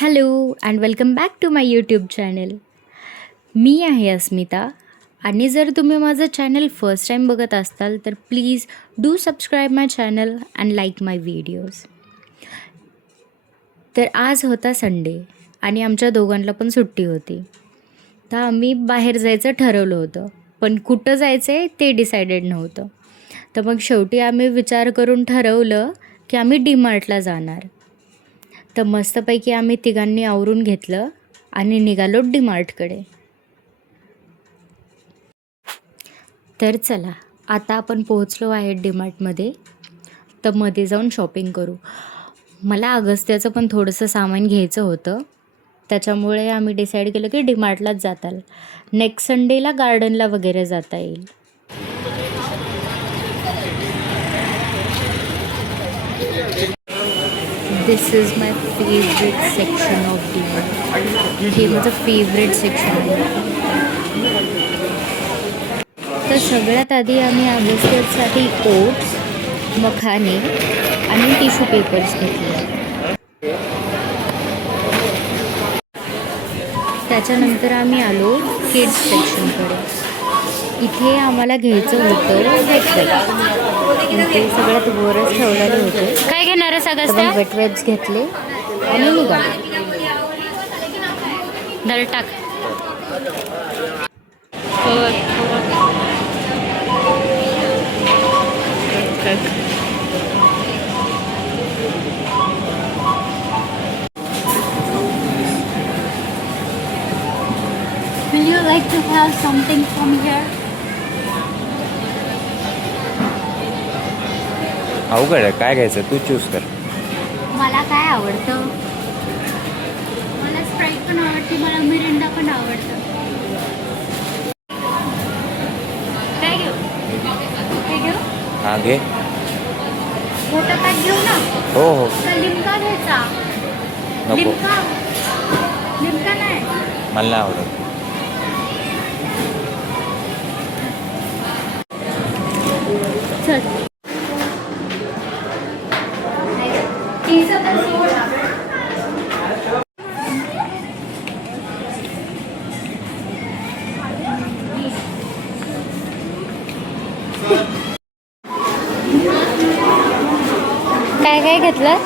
Hello and welcome back to my YouTube channel. मी आहे अस्मिता आणि जर तुम्ही माझं चॅनल फर्स्ट टाईम बघत असाल तर please do subscribe my channel and like my videos. तर आज होता संडे आणि आमच्या दोघांना पण सुट्टी होती, तर आम्ही बाहेर जायचं ठरवलं होतं, पण कुठं जायचं आहे ते डिसायडेड नव्हतं. तर मग शेवटी आम्ही विचार करून ठरवलं की आम्ही डीमार्टला जाणार. तर मस्तपैकी आम्ही तिघांनी आवरून घेतलं आणि निघालो डीमार्टकडे. तर चला, आता आपण पोहोचलो आहे डीमार्टमध्ये. तर मध्ये जाऊन शॉपिंग करू. मला अगस्त्याचं पण थोडंसं सामान घ्यायचं होतं, त्याच्यामुळे आम्ही डिसाईड केलं की डीमार्टलाच जाताल. नेक्स्ट संडेला गार्डनला वगैरे जाता येईल. This is my favourite section of DMart. हे माझं फेवरेट सेक्शन आहे. तर सगळ्यात आधी आम्ही अगस्त्यासाठी ओट्स, मखाने आणि टिश्यू पेपर्स घेतले. त्याच्यानंतर आम्ही आलो किड्स सेक्शनकडे. इथे आम्हाला घ्यायचं होतं वेट ते सगळ्यात वरच ठेवलेलं होतं. काय घेणार आहे सगळं? वेट वेब्स घेतले आणि निघाले. दर टाक. Will you like to have something from here? अवघड आहे, काय घ्यायचं तू चूज कर. मला काय आवडतं? मला स्प्राईट पण आवडते, मला मिरिंडा पण आवडतं. काय घेऊ? काय घेऊ? हा घे. मोठा पॅक घेऊ ना? हो हो का लिमका घ्यायचा? नको, लिमका लिमका नाही. मला नाही आवडत. चल. काय काय घेतलं?